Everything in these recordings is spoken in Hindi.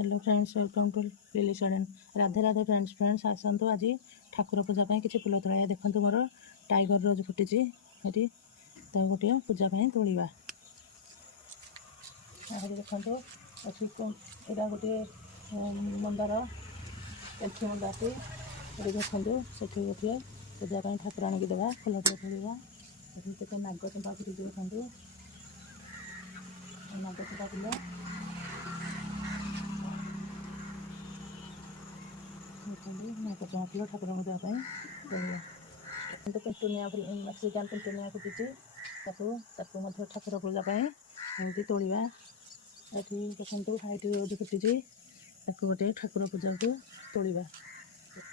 Hello friends, welcome to lily garden. Radhe Radhe friends आसतु आज ठाकुर पूजा कि फुल तोड़ा देखो मोर टाइगर रोज फुटी ये गोटे पूजा तोड़ा देखो यहाँ गोटे मंदार एंठी मंदारटी ये देखो से गोटे पूजा ठाकुर आणिक देवा फुल तोड़ा ये नागचंपा फुटी देखो नागचंपा फुल नागचंपा फुल ठाकुर देवाई पिंटुनिया मैक्सिकान पिंटुनिया फुटी ठाकुर पूजा एमती तोड़ा ये देखो हाइट रोज फुटी गोटे ठाकुर पूजा को तोड़ा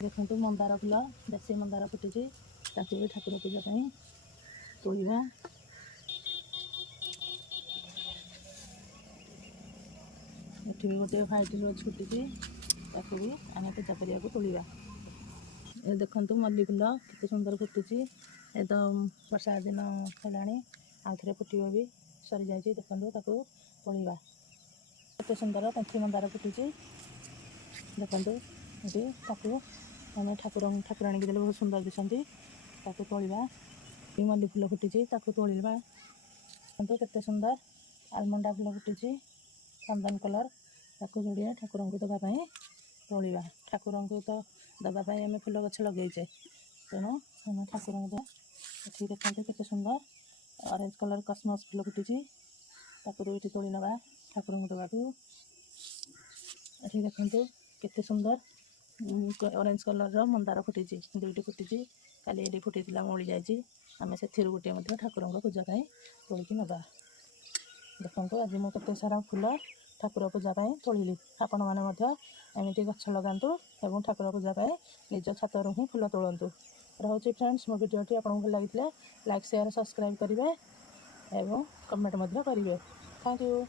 देखो मंदार फुल देशी मंदार फुटी भी ठाकुर पूजा तोड़ा ये भी गोटे व्हाइट रोज फुटी भी आम पूजा करने को तोड़ा ये देखो मल्ली फुल केते सुंदर फुटुची एकदम वर्षा दिन है आउ थे फुटब भी सरी जाए देखो तोड़ा केते सुंदर पेंथी मंदार फुटुची देखो ये मैंने ठाकुर आणिक देले बहुत सुंदर दिखती तोड़ा मल्ली फुल फुटी तोड़ा देखो केते सुंदर आलमंडा फुल फुटी चंदन कलर जोड़िया ठाकुर को देवाई तोड़ा ठाकुर को तो देवाई आम फुल गछ लगे तेणु आम ठाकुर ये देखते केते सुंदर ऑरेंज कलर कस्मस फुल फुटी ये तोड़ी नवा ठाकुर को देवा ये देखते केते सुंदर ऑरेंज कलर मंदार फुटी दुईटी फुटी काली ये फुटी मौली जाए आम से गोटे ठाकुर पूजा तोड़िकी नवा देखो आज मुझे सारा फुल ठाकुर पूजा तोड़िली आपण मैंने गछ लगातु और ठाकुर पूजा निज छातर ही फुल तोड़ू रोचे फ्रेंड्स मो भिडियोटी आपको भल लगी लाइक शेयर सब्सक्राइब करेंगे और कमेंट करेंगे। Thank you.